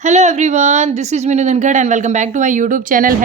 Hello everyone, this is Meenu Dhankhar and welcome back to my YouTube channel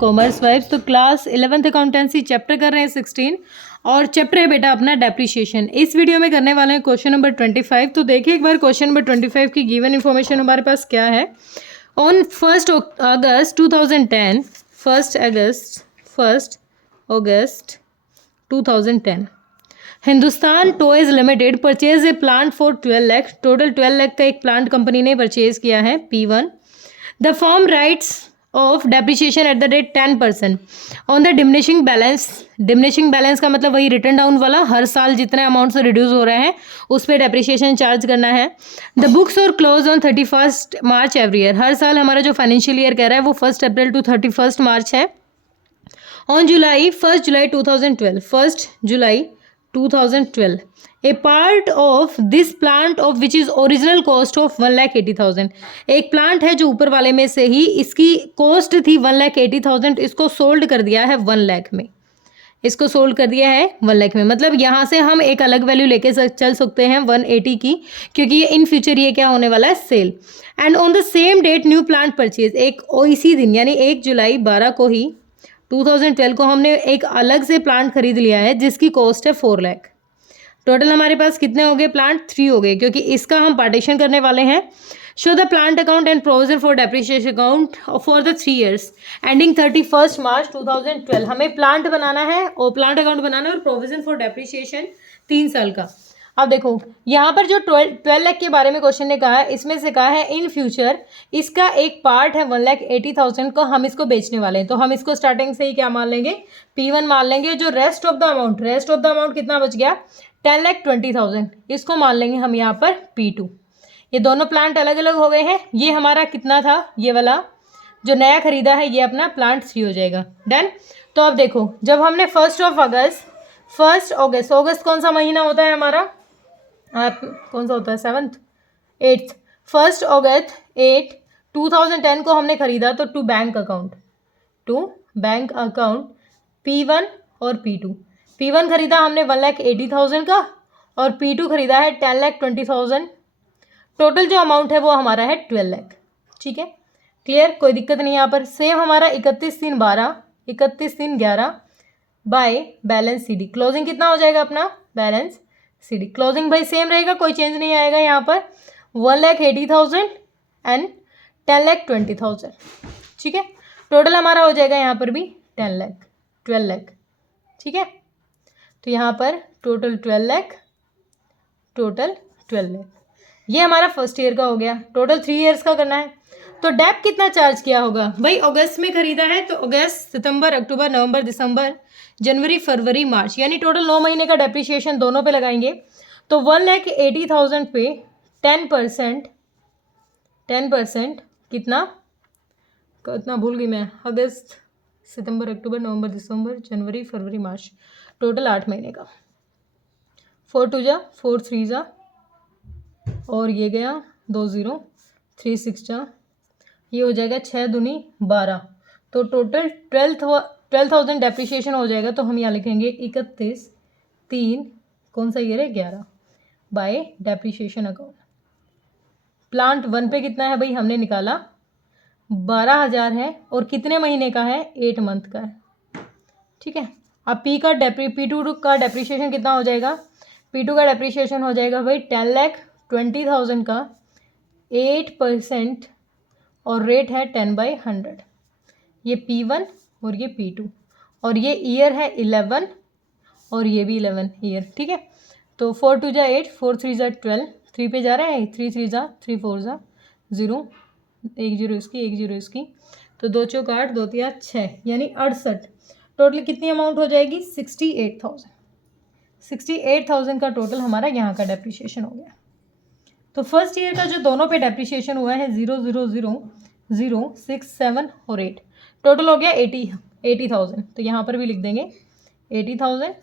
#commerce vibes. तो class 11th accountancy chapter कर रहे हैं 16 और chapter है बेटा अपना डेप्रिसिएशन। इस वीडियो में करने वाले हैं क्वेश्चन नंबर 25। तो देखिए एक बार क्वेश्चन नंबर 25 की गिवन इन्फॉर्मेशन हमारे पास क्या है। On 1 August 2010 1 August 2010 Hindustan toys limited purchase a plant for 12 lakh. Total 12 lakh का एक प्लांट कंपनी ने परचेज किया है P1। The firm rights of depreciation at the rate 10% on the diminishing balance. Diminishing balance का मतलब वही रिटर्न डाउन वाला, हर साल जितने अमाउंट से रिड्यूस हो रहे हैं उस पर डेप्रिसिएशन चार्ज करना है। The books are close on 31 March every year. हर साल हमारा जो फाइनेंशियल ईयर कह रहा है वो 1 अप्रैल टू 31 मार्च है। On July 1 July 2012 a part of this plant of which is original cost of 1,80,000। एक प्लांट है जो ऊपर वाले में से ही इसकी कॉस्ट थी 1,80,000, इसको सोल्ड कर दिया है 1 लाख में। इसको सोल्ड कर दिया है 1 लाख में, मतलब यहाँ से हम एक अलग वैल्यू लेके चल सकते हैं 180 की, क्योंकि ये इन फ्यूचर ये क्या होने वाला है, sale. And on the same date new plant purchase. एक इसी दिन यानी 1 जुलाई 12 को ही 2012 को हमने एक अलग से प्लांट खरीद लिया है जिसकी कॉस्ट है 4 लाख। टोटल हमारे पास कितने हो गए, प्लांट 3 हो गए, क्योंकि इसका हम पार्टीशन करने वाले हैं। Show the plant account and provision for depreciation account for the 3 years ending 31 मार्च 2012। हमें प्लांट बनाना है और प्लांट अकाउंट बनाना है और प्रोविजन फॉर डेप्रिसिएशन 3 साल का। अब देखो यहाँ पर जो 12 लाख के बारे में क्वेश्चन ने कहा है, इसमें से कहा है इन फ्यूचर इसका एक पार्ट है 1,80,000 को हम इसको बेचने वाले हैं, तो हम इसको स्टार्टिंग से ही क्या मान लेंगे, P1 मान लेंगे। जो रेस्ट ऑफ द अमाउंट कितना बच गया, 10,20,000, इसको मान लेंगे हम यहाँ पर P2। ये दोनों प्लांट अलग अलग हो गए हैं। ये हमारा कितना था, ये वाला जो नया खरीदा है ये अपना प्लांट 3 हो जाएगा। डन। तो अब देखो जब हमने 1 अगस्त कौन सा महीना होता है हमारा, कौन सा होता है, 7th 8th 1 अगस्त 8 2010 को हमने खरीदा, तो टू बैंक अकाउंट P1 और P2। P1 खरीदा हमने 1,80,000 का और P2 खरीदा है 10,20,000। टोटल जो अमाउंट है वो हमारा है 12 लाख। ठीक है, क्लियर, कोई दिक्कत नहीं यहाँ पर। सेम हमारा 31/3/11 बाय बैलेंस CD। क्लोजिंग कितना हो जाएगा अपना, बैलेंस CD क्लोजिंग भाई सेम रहेगा, कोई चेंज नहीं आएगा यहाँ पर। 1,80,000 एंड 10,20,000। ठीक है, टोटल हमारा हो जाएगा यहाँ पर भी 12 लाख। ठीक है, तो यहाँ पर टोटल 12 लाख। ये हमारा फर्स्ट ईयर का हो गया। टोटल 3 ईयर्स का करना है। तो डेप कितना चार्ज किया होगा भाई, अगस्त में खरीदा है तो अगस्त, सितंबर, अक्टूबर, नवंबर, दिसंबर, जनवरी, फरवरी, मार्च, यानी टोटल 9 महीने का डेप्रिसिएशन दोनों पे लगाएंगे। तो 1,80,000 पे 10% कितना भूल गई मैं, अगस्त, सितंबर, अक्टूबर, नवंबर, दिसंबर, जनवरी, फरवरी, मार्च, टोटल 8 महीने का। 4 2 जा 4 3 जा और ये गया 2 0 3 6 जा, ये हो जाएगा 6 दूनी 12। तो टोटल 12,000 डेप्रिसिएशन हो जाएगा। तो हम यहाँ लिखेंगे 31/3 कौन सा ईयर है, 11 बाय डेप्रिसिएशन अकाउंट। प्लांट 1 पे कितना है भाई, हमने निकाला 12,000 है और कितने महीने का है, 8 मंथ का है। ठीक है, अब P2 का डेप्रिसिएशन कितना हो जाएगा, P2 का डेप्रिसिएशन हो जाएगा भाई 10,20,000 का 8% और रेट है 10/100। ये P1 और ये P2 और ये ईयर है 11 और ये भी 11 ईयर। ठीक है, तो 4 2 जा 8 4 3 जा 12, 3 पे जा रहे हैं, 3 3 जा 3 4 जा 0, 1 0 इसकी, तो 2 चौक 8 2 3 6 यानी 68। टोटल कितनी अमाउंट हो जाएगी, 68,000 का टोटल हमारा यहाँ का डेप्रिसिएशन हो गया। तो फर्स्ट ईयर का जो दोनों पे डेप्रिसिएशन हुआ है 0 0 0 0 6 7 और 8, टोटल हो गया 80,000। तो यहाँ पर भी लिख देंगे 80,000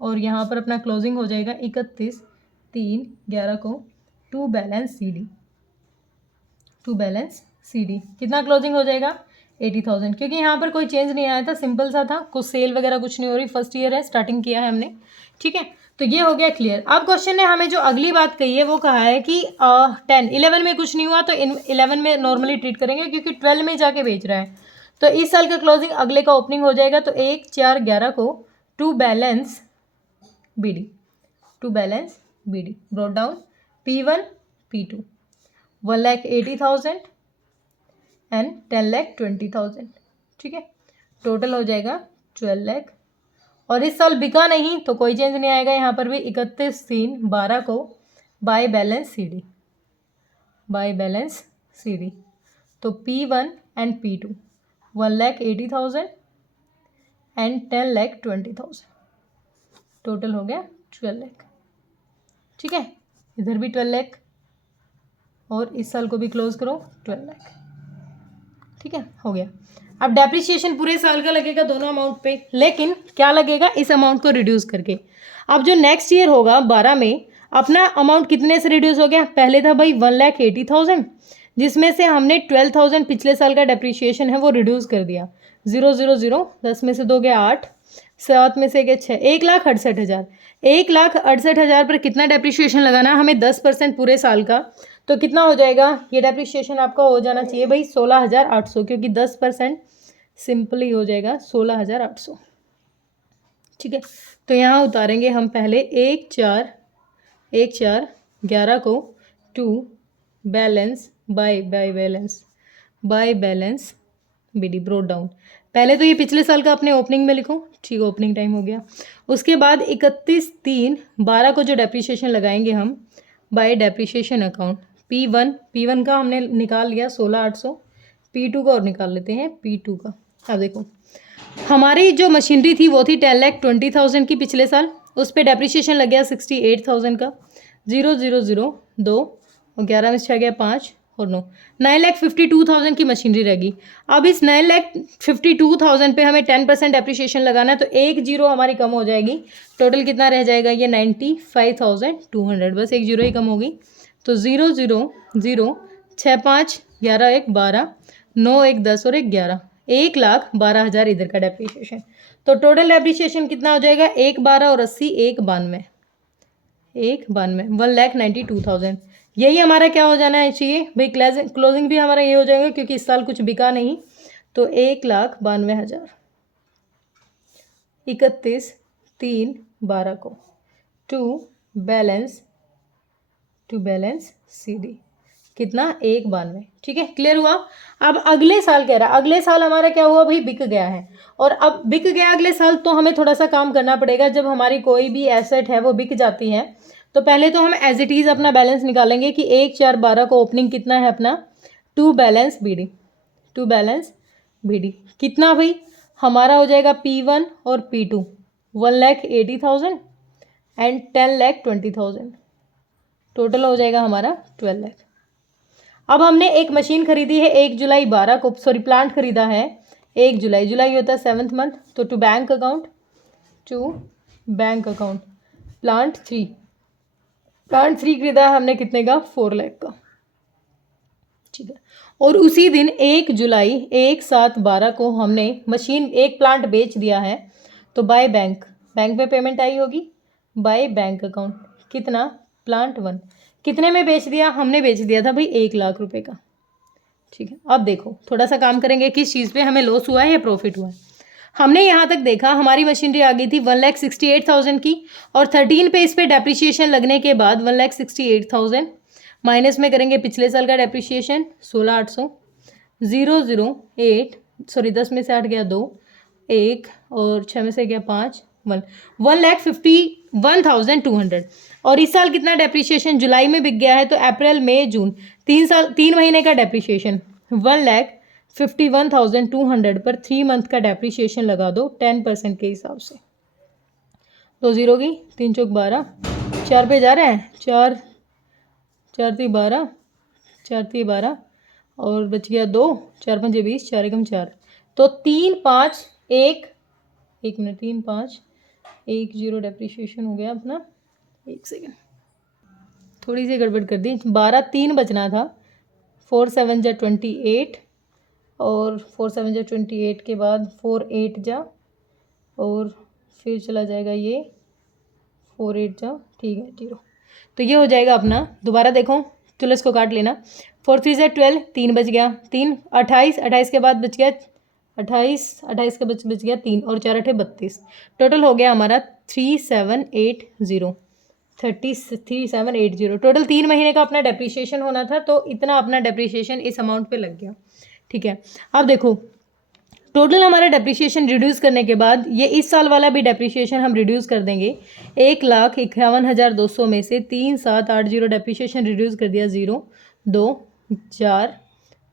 और यहाँ पर अपना क्लोजिंग हो जाएगा 31/3/11 को टू बैलेंस CD। कितना क्लोजिंग हो जाएगा, 80,000, क्योंकि यहाँ पर कोई चेंज नहीं आया था, सिंपल सा था, कुछ सेल वगैरह कुछ नहीं हो रही, फर्स्ट ईयर है, स्टार्टिंग किया है हमने। ठीक है, तो ये हो गया क्लियर। अब क्वेश्चन ने हमें जो अगली बात कही है वो कहा है कि 10 11 में कुछ नहीं हुआ तो 11 में नॉर्मली ट्रीट करेंगे क्योंकि 12 में जाके बेच रहा है। तो इस साल का क्लोजिंग अगले का ओपनिंग हो जाएगा। तो 1 4 11 को to balance BD brought down P1 P2 1,80,000 and 10,20,000। ठीक है, टोटल हो जाएगा 12 लाख। और इस साल बिका नहीं तो कोई चेंज नहीं आएगा, यहाँ पर भी 31/3/12 को बाय बैलेंस सी डी। तो P1 and P2 1,80,000 and 10,20,000, total हो गया 12 लाख। ठीक है, इधर भी 12 लाख और इस साल को भी क्लोज करो 12 लाख। ठीक है, हो गया। अब डेप्रिसिएशन पूरे साल का लगेगा दोनों अमाउंट पे, लेकिन क्या लगेगा इस अमाउंट को रिड्यूस करके। अब जो नेक्स्ट ईयर होगा 12 में, अपना अमाउंट कितने से रिड्यूस हो गया? पहले था भाई 1,80,000, जिसमें से हमने 12,000 पिछले साल का डेप्रिसिएशन है वो रिड्यूस कर दिया। 0 0 0, 10 में से 2 गया 8, 7 में से गया 6, 1,68,000। 1,68,000 पर कितना डेप्रिसिएशन लगाना हमें? 10% पूरे साल का। तो कितना हो जाएगा ये डेप्रिसिएशन आपका? हो जाना चाहिए भाई 16,800, क्योंकि 10% सिंपली हो जाएगा 16,800। ठीक है, तो यहाँ उतारेंगे हम पहले 1 4 11 को to balance by balance BD brought down. पहले तो ये पिछले साल का अपने ओपनिंग में लिखो। ठीक, ओपनिंग टाइम हो गया। उसके बाद 31/3/12 को जो डेप्रिसिएशन लगाएंगे हम बाय डेप्रिसिएशन अकाउंट। P1 का हमने निकाल लिया 16,800, P2 का और निकाल लेते हैं P2 का। अब देखो हमारी जो मशीनरी थी वो थी 10,20,000 की पिछले साल, उस पर डेप्रिसिएशन लग गया 68,000 का। 0 0 0 2 और 11 में 6 गया 5 और 9, 9,52,000 की मशीनरी रहेगी। अब इस 9,52,000 पे हमें 10% डेप्रिसिएशन लगाना है, तो एक जीरो हमारी कम हो जाएगी। टोटल कितना रह जाएगा? ये 95,200, बस एक जीरो ही कम होगी। तो 0 0 0 6 5 11 1 12 9 1 10 और 1 11, 1,12,000 इधर का डेप्रिसिएशन। तो टोटल डेप्रिसिएशन कितना हो जाएगा? 1 12 और 80 1 92, 1,92,000। यही हमारा क्या हो जाना है चाहिए भाई? क्लोजिंग भी हमारा ये हो जाएगा क्योंकि इस साल कुछ बिका नहीं। तो 1,92,000 31/3/12 को टू बैलेंस सी डी, कितना? 1,92। ठीक है, क्लियर हुआ। अब अगले साल कह रहा है, अगले साल हमारा क्या हुआ भाई? बिक गया है। और अब बिक गया अगले साल तो हमें थोड़ा सा काम करना पड़ेगा। जब हमारी कोई भी एसेट है वो बिक जाती है तो पहले तो हम एज इट इज़ अपना बैलेंस निकालेंगे कि 1 4 12 को ओपनिंग कितना है अपना? टू बैलेंस बी डी कितना भाई? हमारा हो जाएगा P1 और P2 1,80,000 एंड 10,20,000, टोटल हो जाएगा हमारा 12 लाख। अब हमने एक मशीन खरीदी है 1 जुलाई 12 को, सॉरी प्लांट खरीदा है 1 जुलाई होता है 7th मंथ। तो टू बैंक अकाउंट प्लांट 3 खरीदा है हमने कितने का? 4 लाख का। ठीक है, और उसी दिन 1 जुलाई 1/7/12 को हमने मशीन एक प्लांट बेच दिया है। तो बाय बैंक में पेमेंट आई होगी बाय बैंक अकाउंट। कितना? प्लांट 1 कितने में बेच दिया? हमने बेच दिया था भाई 1 लाख रुपए का। ठीक है, अब देखो थोड़ा सा काम करेंगे किस चीज़ पे हमें लॉस हुआ है या प्रॉफिट हुआ है। हमने यहाँ तक देखा हमारी मशीनरी आ गई थी 1,68,000 की, और 13 पे इस पे डेप्रिसिएशन लगने के बाद 1,68,000 माइनस में करेंगे पिछले साल का डेप्रिसिएशन 16,800। 0 0 8 सॉरी 10 में से 8 गया 2 1 और 6 में से गया 5 1, 1,51,200। और इस साल कितना डेप्रिसिएशन? जुलाई में बिक गया है तो अप्रैल मई जून 3 महीने का डेप्रिसिएशन 1,51,200 पर 3 मंथ का डेप्रिसिएशन लगा दो 10% के हिसाब से। तो जीरो की 3 चौक 12, 4 पे जा रहे हैं 4 4 12 और बच गया 2, 4 5 20, 4 एकम 4। तो 3 5 1 मिनट 3 5 1 0 डेप्रिसिएशन हो गया अपना। 1 सेकेंड, थोड़ी सी गड़बड़ कर दी। 12 3 बचना था। 4 7 जा 28 और 4 7 जा 28 के बाद 4 8 जा और फिर चला जाएगा ये 4 8 जाओ, ठीक है 0। तो ये हो जाएगा अपना, दोबारा देखो, चलो इसको काट लेना। 4 3 से 12, 3 बच गया, 3 28, 28 के बाद बच गया 28, 28 का बच गया 3 और 4 8 32। टोटल हो गया हमारा 3780, 3780। टोटल 3 महीने का अपना डेप्रीशिएशन होना था, तो इतना अपना डेप्रीशिएशन इस अमाउंट पे लग गया। ठीक है, अब देखो टोटल हमारा डेप्रीशिएशन रिड्यूस करने के बाद ये इस साल वाला भी डेप्रीशिएशन हम रिड्यूस कर देंगे। 1,51,200 में से 3780 डेप्रीशिएशन रिड्यूस कर दिया। 0 2 4,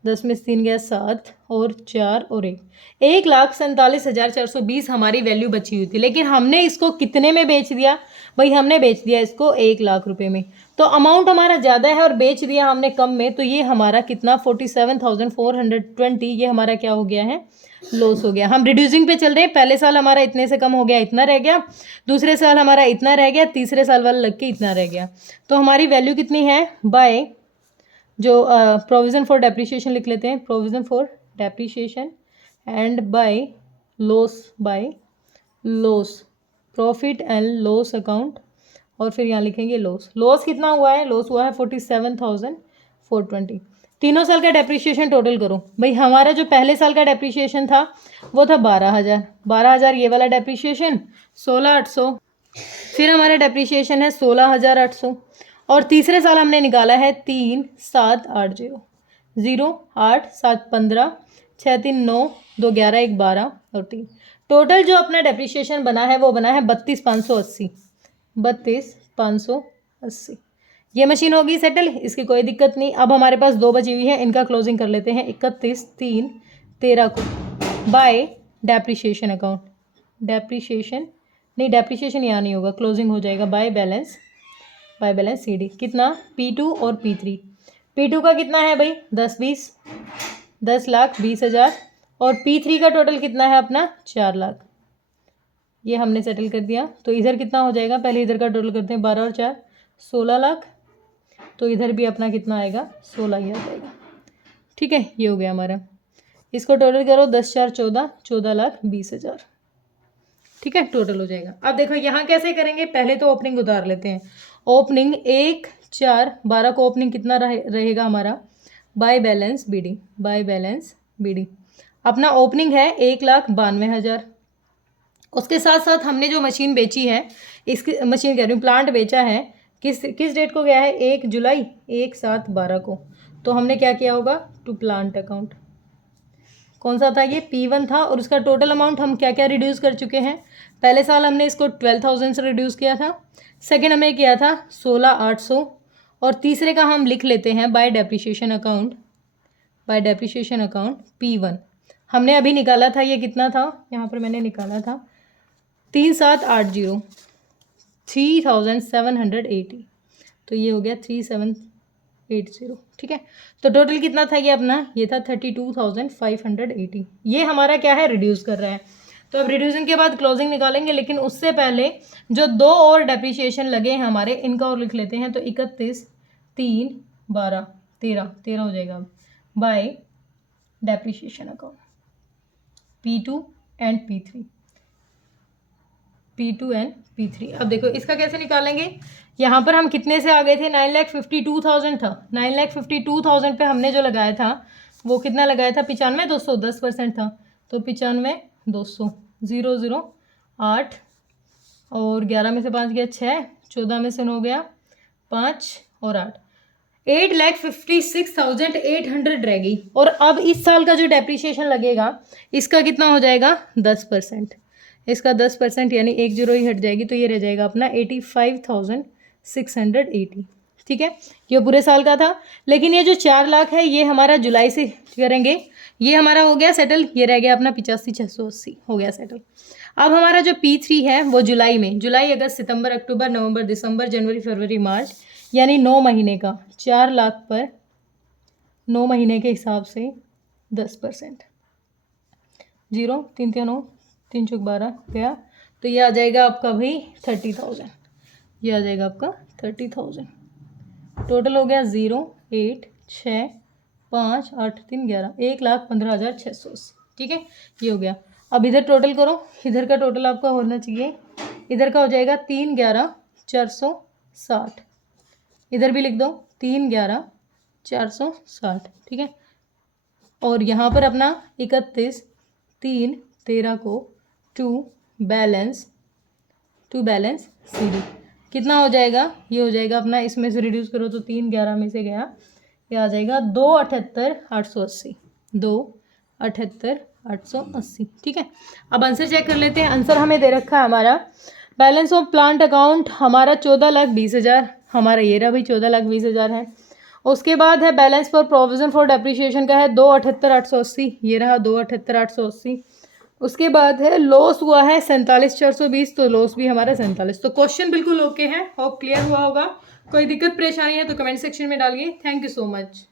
10 में से 3 गया 7 और 4 और 1,47,420 हमारी वैल्यू बची हुई थी। लेकिन हमने इसको कितने में बेच दिया भाई? हमने बेच दिया इसको 1 लाख रुपए में। तो अमाउंट हमारा ज़्यादा है और बेच दिया हमने कम में, तो ये हमारा कितना 47,420 ये हमारा क्या हो गया है? लॉस हो गया। हम रिड्यूसिंग पे चल रहे हैं। पहले साल हमारा इतने से कम हो गया, इतना रह गया। दूसरे साल हमारा इतना रह गया, तीसरे साल वाला लग के इतना रह गया। तो हमारी वैल्यू कितनी है? बाय जो प्रोविज़न फॉर डेप्रीशिएशन लिख लेते हैं, provision for depreciation and by loss, by loss, profit and loss account, और फिर यहाँ लिखेंगे लॉस। लॉस कितना हुआ है? लॉस हुआ है 47,420। तीनों साल का डेप्रीशिएशन टोटल करो भाई। हमारा जो पहले साल का डेप्रीशिएशन था वो था 12,000, 12,000 ये वाला डेप्रीशिएशन, 16,800। फिर हमारा डेप्रीशिएशन है 16,800 और तीसरे साल हमने निकाला है 3,780, 0 8 7 15, 6 3 9, 2 11, 1 12 और 3। टोटल जो अपना डेप्रीशिएशन बना है वो बना है 32,580, 32,580। ये मशीन होगी सेटल, इसकी कोई दिक्कत नहीं। अब हमारे पास 2 बची हुई है, इनका क्लोजिंग कर लेते हैं 31/3/13 को बाय डेप्रीशिएशन अकाउंट। डेप्रीशिएशन नहीं, डेप्रीशिएशन यहाँ नहीं होगा, क्लोजिंग हो जाएगा by balance, by balance CD। कितना? P2 और P3। P2 का कितना है भाई? 10 लाख 20,000 और P3 का टोटल कितना है अपना? 4 लाख। ये हमने सेटल कर दिया। तो इधर कितना हो जाएगा? पहले इधर का टोटल करते हैं, 12 और 4 16 लाख। तो इधर भी अपना कितना आएगा? 16 ही आ जाएगा। ठीक है, ये हो गया हमारा। इसको टोटल करो, 10 4 14, 14,20,000। ठीक है, टोटल हो जाएगा। अब देखो यहाँ कैसे करेंगे, पहले तो ओपनिंग उतार लेते हैं। ओपनिंग 1 4 12 को ओपनिंग कितना रहेगा हमारा? By balance BD, by balance BD। अपना ओपनिंग है 1,92,000। उसके साथ साथ हमने जो मशीन बेची है, इसकी मशीन कह रही हूँ, प्लांट बेचा है, किस डेट को गया है? 1 जुलाई 1/7/12 को। तो हमने क्या किया होगा? To plant account. कौन सा था ये? P1 था। और उसका टोटल अमाउंट हम क्या क्या रिड्यूस कर चुके हैं? पहले साल हमने इसको 12,000 से रिड्यूस किया था, सेकेंड हमने किया था 16,800 और तीसरे का हम लिख लेते हैं by depreciation account, by depreciation account P1। हमने अभी निकाला था, ये कितना था? यहाँ पर मैंने निकाला था 3780, 3,780। तो ये हो गया 3780। ठीक है, तो टोटल कितना था ये अपना? ये था 32,580। ये हमारा क्या है? रिड्यूस कर रहा है। तो अब रिड्यूसिंग के बाद क्लोजिंग निकालेंगे, लेकिन उससे पहले जो 2 और डेप्रीशिएशन लगे हैं हमारे, इनका और लिख लेते हैं। तो 31 3 12 13 हो जाएगा by depreciation account P2 and P3, P2 and P3। अब देखो इसका कैसे निकालेंगे। यहाँ पर हम कितने से आ गए थे? 9,52,000 था। 9,52,000 पे हमने जो लगाया था वो कितना लगाया था? 95,200, 10% था। तो 95,200, 0 0 8 और 11 में से 5 गया 6, 14 में से 9 गया 5 और 8, 8,56,800 रह गई। और अब इस साल का जो डेप्रीशिएशन लगेगा इसका कितना हो जाएगा? 10%। इसका 10% यानी 1 0 ही हट जाएगी, तो ये रह जाएगा अपना 85,680। ठीक है, ये पूरे साल का था। लेकिन ये जो 4 लाख है ये हमारा जुलाई से करेंगे, ये हमारा हो गया सेटल। ये रह गया अपना 85,680 हो गया सेटल। अब हमारा जो P3 है वो जुलाई में, जुलाई अगस्त सितंबर अक्टूबर नवंबर दिसंबर जनवरी फरवरी मार्च, यानी 9 महीने का 4 लाख पर 9 महीने के हिसाब से 10%। 0 3 3 9 3 चौक 12 गया, तो ये आ जाएगा आपका भाई 30,000। ये आ जाएगा आपका 30,000। टोटल हो गया 0 8 6 5 8 3 11, 1,15,680। ठीक है, ये हो गया। अब इधर टोटल करो, इधर का टोटल आपका होना चाहिए, इधर का हो जाएगा 3 11 460, इधर भी लिख दो 3 11 460, ठीक है। और यहाँ पर अपना 31 3 13 को टू बैलेंस CD कितना हो जाएगा, ये हो जाएगा अपना, इसमें से रिड्यूस करो तो 3 11 में से गया, ये आ जाएगा 278 880, 278 880, ठीक है। अब आंसर चेक कर लेते हैं। आंसर हमें दे रखा है हमारा बैलेंस ऑफ प्लांट अकाउंट हमारा 14,20,000, हमारा ये रहा भाई 14,20,000 है। उसके बाद है balance for provision for depreciation का है 278,880, ये रहा 278,880। उसके बाद है लॉस हुआ है 47,420, तो लॉस भी हमारा 47। तो क्वेश्चन बिल्कुल ओके है, होप क्लियर हुआ होगा। कोई दिक्कत परेशानी है तो कमेंट सेक्शन में डालिए। Thank you so much.